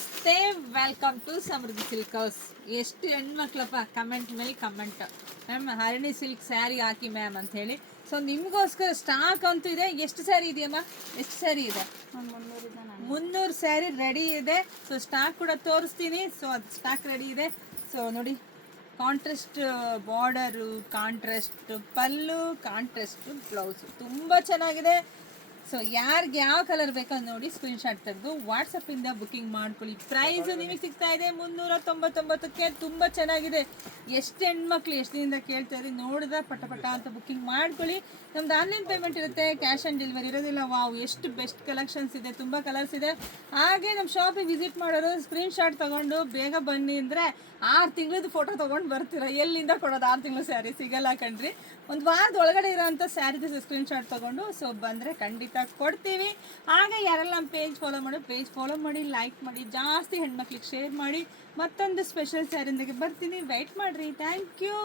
ನಮಸ್ತೆ, welcome to Samruddhi silk house. ಎಷ್ಟು ಹೆಣ್ಮಕ್ಳಪ್ಪ ಕಮೆಂಟ್ ಮೇಲೆ ಕಮೆಂಟ್, ಮ್ಯಾಮ್ ಹರಣಿ ಸಿಲ್ಕ್ ಸ್ಯಾರಿ ಹಾಕಿ ಮ್ಯಾಮ್ ಅಂತ ಹೇಳಿ. ಸೊ ನಿಮಗೋಸ್ಕರ ಸ್ಟಾಕ್ ಅಂತೂ ಇದೆ. ಎಷ್ಟು ಸ್ಯಾರಿ ಇದೆಯಮ್ಮ? ಎಷ್ಟು ಸ್ಯಾರಿ ಇದೆ? 300 ಸ್ಯಾರಿ ರೆಡಿ ಇದೆ. ಸೊ ಸ್ಟಾಕ್ ಕೂಡ ತೋರಿಸ್ತೀನಿ. ಸೊ ಅದು ಸ್ಟಾಕ್ ರೆಡಿ ಇದೆ. ಸೊ ನೋಡಿ, ಕಾಂಟ್ರಾಸ್ಟ್ ಬಾರ್ಡರು, ಕಾಂಟ್ರಾಸ್ಟ್ ಪಲ್ಲು, ಕಾಂಟ್ರಾಸ್ಟ್ ಬ್ಲೌಸು ತುಂಬ ಚೆನ್ನಾಗಿದೆ. ಸೊ ಯಾರಿಗೆ ಯಾವ ಕಲರ್ ಬೇಕೋ ನೋಡಿ ಸ್ಕ್ರೀನ್ಶಾಟ್ ತೆಗೆದು ವಾಟ್ಸಪ್ಪಿಂದ ಬುಕ್ಕಿಂಗ್ ಮಾಡ್ಕೊಳ್ಳಿ. ಪ್ರೈಸು ನಿಮಗೆ ಸಿಗ್ತಾ ಇದೆ 399ಕ್ಕೆ. ತುಂಬ ಚೆನ್ನಾಗಿದೆ. ಎಷ್ಟು ಹೆಣ್ಮಕ್ಳು ಎಷ್ಟು ದಿನದಿಂದ ಕೇಳ್ತಾ ಇದ್ದೀವಿ, ನೋಡಿದ್ರೆ ಪಟ ಪಟ ಅಂತ ಬುಕ್ಕಿಂಗ್ ಮಾಡ್ಕೊಳ್ಳಿ. ನಮ್ದು ಆನ್ಲೈನ್ ಪೇಮೆಂಟ್ ಇರುತ್ತೆ, ಕ್ಯಾಶ್ ಆನ್ ಡೆಲಿವರಿ ಇರೋದಿಲ್ಲ. ವಾವ್, ಎಷ್ಟು ಬೆಸ್ಟ್ ಕಲೆಕ್ಷನ್ಸ್ ಇದೆ, ತುಂಬ ಕಲರ್ಸ್ ಇದೆ. ಹಾಗೆ ನಮ್ಮ ಶಾಪಿಗೆ ವಿಸಿಟ್ ಮಾಡೋರು ಸ್ಕ್ರೀನ್ಶಾಟ್ ತೊಗೊಂಡು ಬೇಗ ಬನ್ನಿ ಅಂದರೆ 6 ತಿಂಗಳದ್ದು ಫೋಟೋ ತೊಗೊಂಡು ಬರ್ತೀರ. ಎಲ್ಲಿಂದ ಕೊಡೋದು 6 ತಿಂಗಳು ಸ್ಯಾರಿ? ಸಿಗಲ್ಲ ಕಣ್ರಿ. ಒಂದು ವಾರದ ಒಳಗಡೆ ಇರೋಂಥ ಸ್ಯಾರಿದು ಸ್ಕ್ರೀನ್ಶಾಟ್ ತೊಗೊಂಡು ಸೊ ಬಂದರೆ ಖಂಡಿತ ಕೊಡ್ತೀವಿ. ಹಾಗೆ ಯಾರೆಲ್ಲ ನಮ್ಮ ಪೇಜ್ ಫಾಲೋ ಮಾಡಿ, ಲೈಕ್ ಮಾಡಿ, ಜಾಸ್ತಿ ಹೆಣ್ಮಕ್ಳಿಗೆ ಶೇರ್ ಮಾಡಿ. ಮತ್ತೊಂದು ಸ್ಪೆಷಲ್ ಸ್ಯಾರಿಂದಾಗೆ ಬರ್ತೀನಿ. ವೆಯ್ಟ್ ಮಾಡಿರಿ. Thank you.